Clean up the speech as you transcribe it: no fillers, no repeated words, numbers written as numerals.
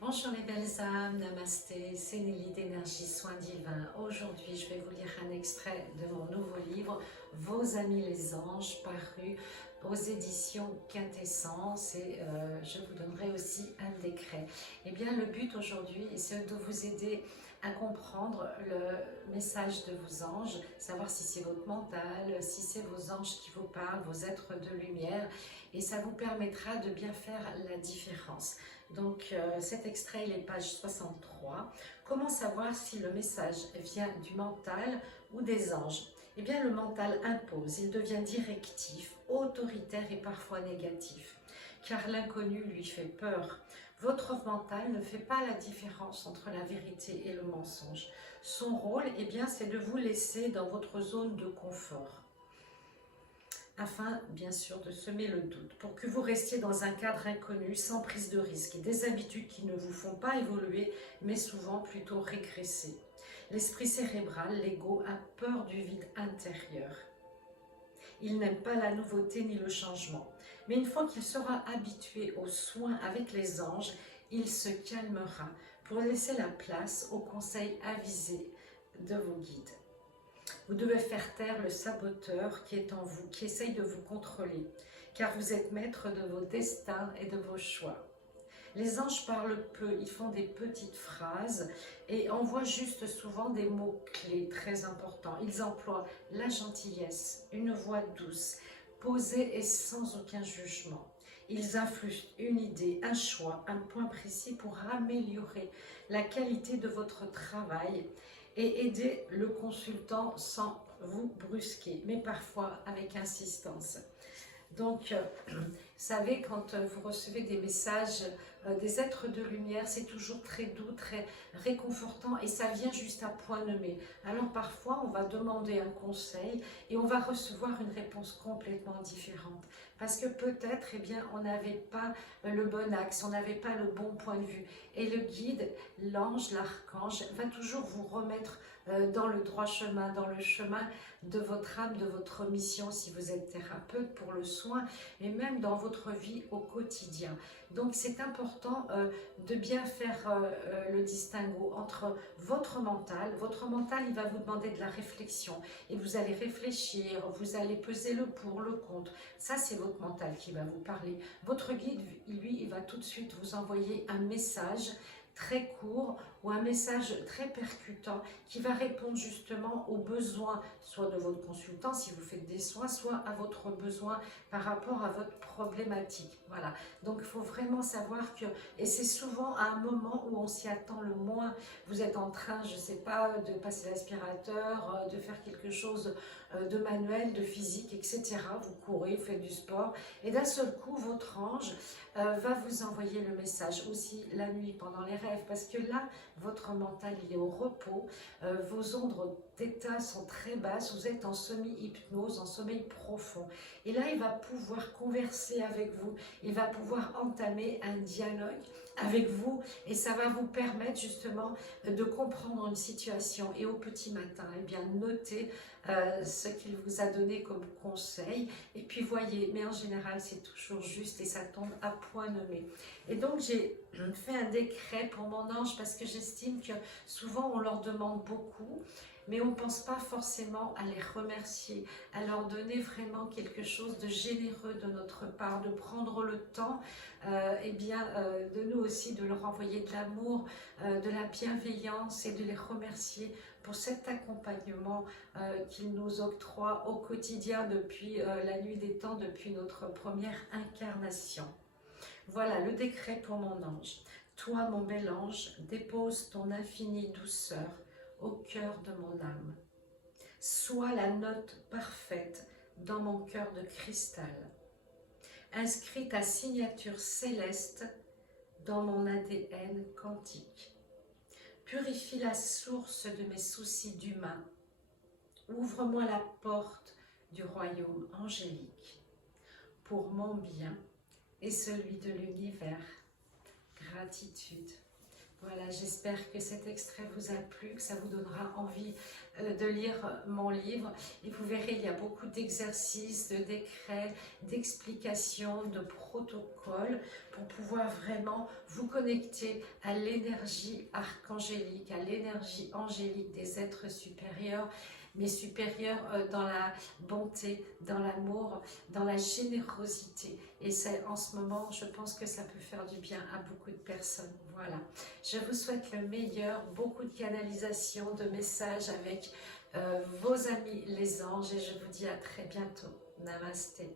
Bonjour les belles âmes, namasté, c'est Nelly d'énergie soins divins. Aujourd'hui, je vais vous lire un extrait de mon nouveau livre, Vos amis les anges, paru aux éditions Quintessence, et je vous donnerai aussi un décret. Eh bien, le but aujourd'hui, c'est de vous aider à comprendre le message de vos anges, savoir si c'est votre mental, si c'est vos anges qui vous parlent, vos êtres de lumière, et ça vous permettra de bien faire la différence. Donc cet extrait, il est page 63. Comment savoir si le message vient du mental ou des anges? Eh bien, le mental impose, il devient directif, autoritaire et parfois négatif, car l'inconnu lui fait peur. Votre mental ne fait pas la différence entre la vérité et le mensonge. Son rôle, eh bien, c'est de vous laisser dans votre zone de confort, afin bien sûr de semer le doute, pour que vous restiez dans un cadre inconnu, sans prise de risque, et des habitudes qui ne vous font pas évoluer, mais souvent plutôt régresser. L'esprit cérébral, l'ego, a peur du vide intérieur. Il n'aime pas la nouveauté ni le changement. Mais une fois qu'il sera habitué aux soins avec les anges, il se calmera pour laisser la place aux conseils avisés de vos guides. Vous devez faire taire le saboteur qui est en vous, qui essaye de vous contrôler, car vous êtes maître de vos destins et de vos choix. Les anges parlent peu, ils font des petites phrases et envoient juste souvent des mots-clés très importants. Ils emploient la gentillesse, une voix douce, posée et sans aucun jugement. Ils influent une idée, un choix, un point précis pour améliorer la qualité de votre travail et aider le consultant sans vous brusquer, mais parfois avec insistance. Donc, vous savez, quand vous recevez des messages des êtres de lumière, c'est toujours très doux, très réconfortant et ça vient juste à point nommé. Alors parfois, on va demander un conseil et on va recevoir une réponse complètement différente. Parce que peut-être, eh bien, on n'avait pas le bon axe, on n'avait pas le bon point de vue. Et le guide, l'ange, l'archange, va toujours vous remettre dans le droit chemin, dans le chemin de votre âme, de votre mission, si vous êtes thérapeute pour le soin, et même dans votre vie au quotidien. Donc c'est important de bien faire le distinguo entre votre mental. Votre mental, il va vous demander de la réflexion, et vous allez réfléchir, vous allez peser le pour, le contre. Ça, c'est votre mental qui va vous parler. Votre guide, lui, il va tout de suite vous envoyer un message très court ou un message très percutant qui va répondre justement aux besoins, soit de votre consultant si vous faites des soins, soit à votre besoin par rapport à votre problématique. Voilà, donc il faut vraiment savoir que, et c'est souvent à un moment où on s'y attend le moins, vous êtes en train, je ne sais pas, de passer l'aspirateur, de faire quelque chose de manuel, de physique, etc. Vous courez, vous faites du sport, et d'un seul coup, votre ange va vous envoyer le message aussi la nuit pendant les rêves, parce que là, votre mental il est au repos, vos ondes d'état sont très basses, vous êtes en semi-hypnose, en sommeil profond. Et là, il va pouvoir converser avec vous, il va pouvoir entamer un dialogue avec vous et ça va vous permettre justement de comprendre une situation et au petit matin, eh bien, notez ce qu'il vous a donné comme conseil et puis voyez, mais en général c'est toujours juste et ça tombe à point nommé. Et donc j'ai fait un décret pour mon ange parce que j'estime que souvent on leur demande beaucoup mais on ne pense pas forcément à les remercier, à leur donner vraiment quelque chose de généreux de notre part, de prendre le temps de nous aussi, de leur envoyer de l'amour, de la bienveillance et de les remercier pour cet accompagnement qu'ils nous octroient au quotidien depuis la nuit des temps, depuis notre première incarnation. Voilà le décret pour mon ange. Toi, mon bel ange, dépose ton infinie douceur au cœur de mon âme. Sois la note parfaite dans mon cœur de cristal. Inscris ta signature céleste dans mon ADN quantique. Purifie la source de mes soucis d'humain. Ouvre-moi la porte du royaume angélique pour mon bien et celui de l'univers. Gratitude. Voilà, j'espère que cet extrait vous a plu, que ça vous donnera envie de lire mon livre. Et vous verrez, il y a beaucoup d'exercices, de décrets, d'explications, de protocoles pour pouvoir vraiment vous connecter à l'énergie archangélique, à l'énergie angélique des êtres supérieurs, mais supérieurs dans la bonté, dans l'amour, dans la générosité. Et c'est en ce moment, je pense que ça peut faire du bien à beaucoup de personnes. Voilà. Je vous souhaite le meilleur, beaucoup de canalisation, de messages avec vos amis les anges et je vous dis à très bientôt. Namasté.